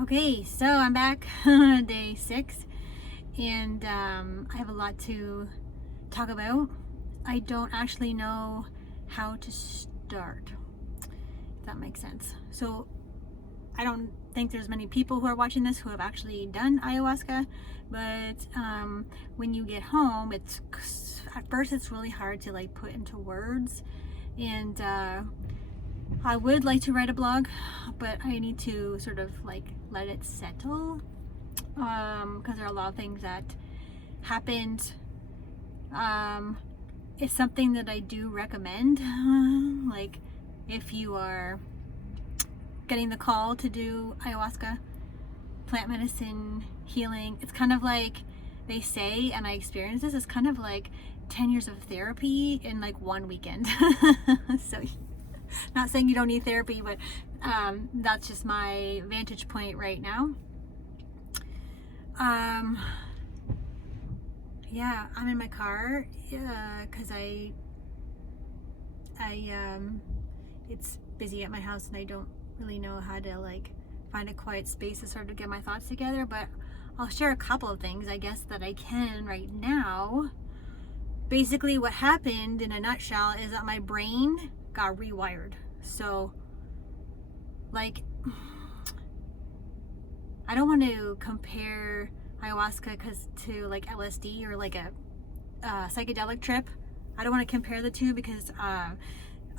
Okay, so I'm back, day 6, and I have a lot to talk about. I don't actually know how to start, if that makes sense. So I don't think there's many people who are watching this who have actually done ayahuasca, but when you get home, at first it's really hard to like put into words, and I would like to write a blog, but I need to sort of like let it settle, because there are a lot of things that happened. It's something that I do recommend, like if you are getting the call to do ayahuasca, plant medicine, healing. It's kind of like they say, and I experienced this, it's kind of like 10 years of therapy in like one weekend. So not saying you don't need therapy, but that's just my vantage point right now. Yeah, I'm in my car because it's busy at my house and I don't really know how to like find a quiet space to sort of get my thoughts together, but I'll share a couple of things I guess that I can right now. Basically what happened in a nutshell is that my brain got rewired. So like, I don't want to compare ayahuasca to like LSD or like a psychedelic trip. I don't want to compare the two because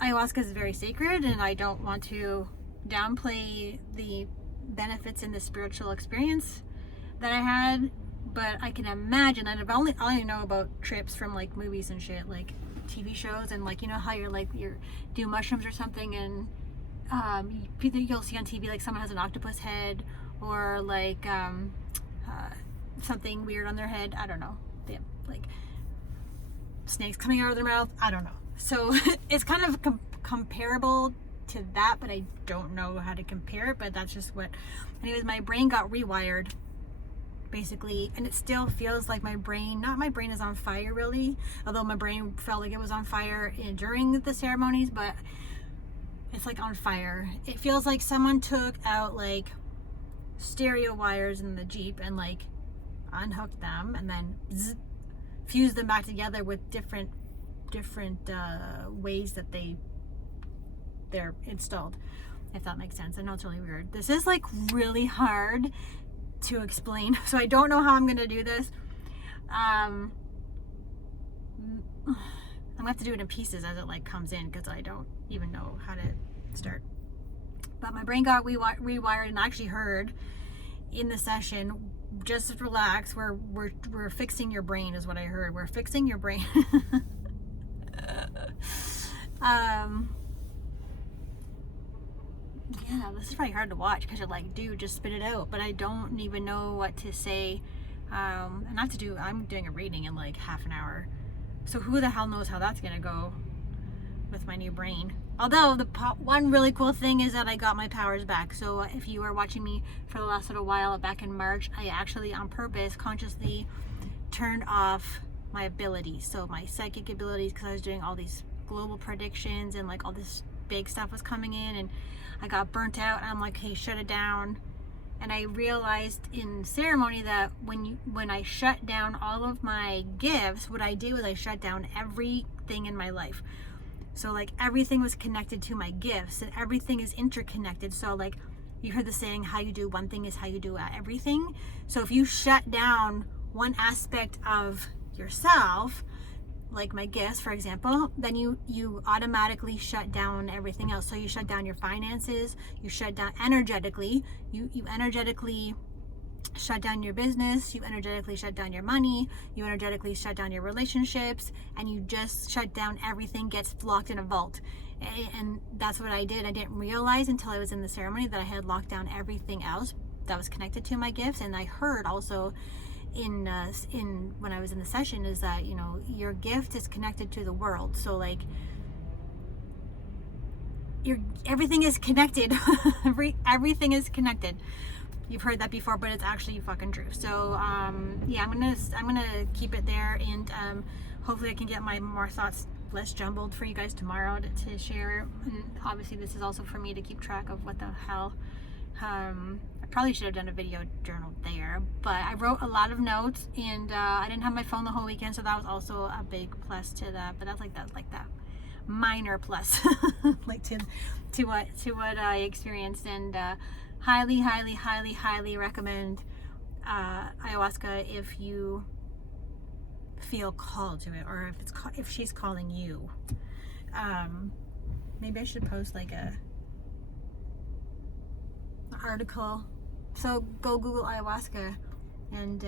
ayahuasca is very sacred and I don't want to downplay the benefits in the spiritual experience that I had, but I can imagine, and I only know about trips from like movies and shit, like TV shows, and like, you know how you're do mushrooms or something, and you'll see on TV like someone has an octopus head, or like something weird on their head. I don't know. They have like snakes coming out of their mouth. I don't know. So it's kind of comparable to that, but I don't know how to compare it. But that's just what. Anyways, my brain got rewired, basically, and it still feels like my brain is on fire really, although my brain felt like it was on fire during the ceremonies, but it's like on fire. It feels like someone took out like stereo wires in the Jeep and like unhooked them and then fused them back together with different ways that they're installed, if that makes sense. I know it's really weird. This is like really hard to explain, so I don't know how I'm gonna do this. I'm gonna have to do it in pieces as it like comes in, because I don't even know how to start. But my brain got rewired, and I actually heard in the session, just relax, we're fixing your brain is what I heard. We're fixing your brain. Yeah, this is probably hard to watch because you're like, dude, just spit it out. But I don't even know what to say. And I'm doing a reading in like half an hour. So who the hell knows how that's gonna go with my new brain. Although one really cool thing is that I got my powers back. So if you are watching me for the last little while, back in March, I actually on purpose consciously turned off my abilities. So my psychic abilities, because I was doing all these global predictions and like all this big stuff was coming in, and I got burnt out, and I'm like, hey, shut it down. And I realized in ceremony that when I shut down all of my gifts, what I do is I shut down everything in my life. So like everything was connected to my gifts, and everything is interconnected. So like you heard the saying, how you do one thing is how you do everything. So if you shut down one aspect of yourself, like my gifts, for example, then you automatically shut down everything else. So you shut down your finances, you shut down energetically, you energetically shut down your business, you energetically shut down your money, you energetically shut down your relationships, and you just shut down everything, gets locked in a vault. And that's what I did. I didn't realize until I was in the ceremony that I had locked down everything else that was connected to my gifts. And I heard also in when I was in the session is that, you know, your gift is connected to the world. So like everything is connected. Everything is connected. You've heard that before, but it's actually fucking true. So yeah, I'm gonna keep it there, and hopefully I can get my more thoughts less jumbled for you guys tomorrow to share. And obviously this is also for me to keep track of what the hell I probably should have done a video journal there, but I wrote a lot of notes, and I didn't have my phone the whole weekend, so that was also a big plus to that. But that's like that minor plus, like to what I experienced, and highly recommend ayahuasca if you feel called to it, or if she's calling you. Maybe I should post like an article. So go Google ayahuasca and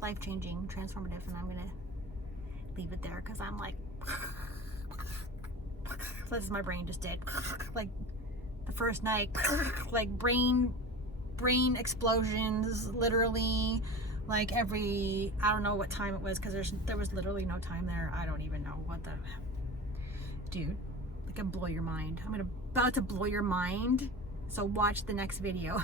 life-changing, transformative, and I'm gonna leave it there because I'm like, this is my brain just did like the first night, like brain explosions, literally, like every, I don't know what time it was, because there was literally no time there. I don't even know what the, dude, like, I blow your mind. I'm about to blow your mind, so watch the next video.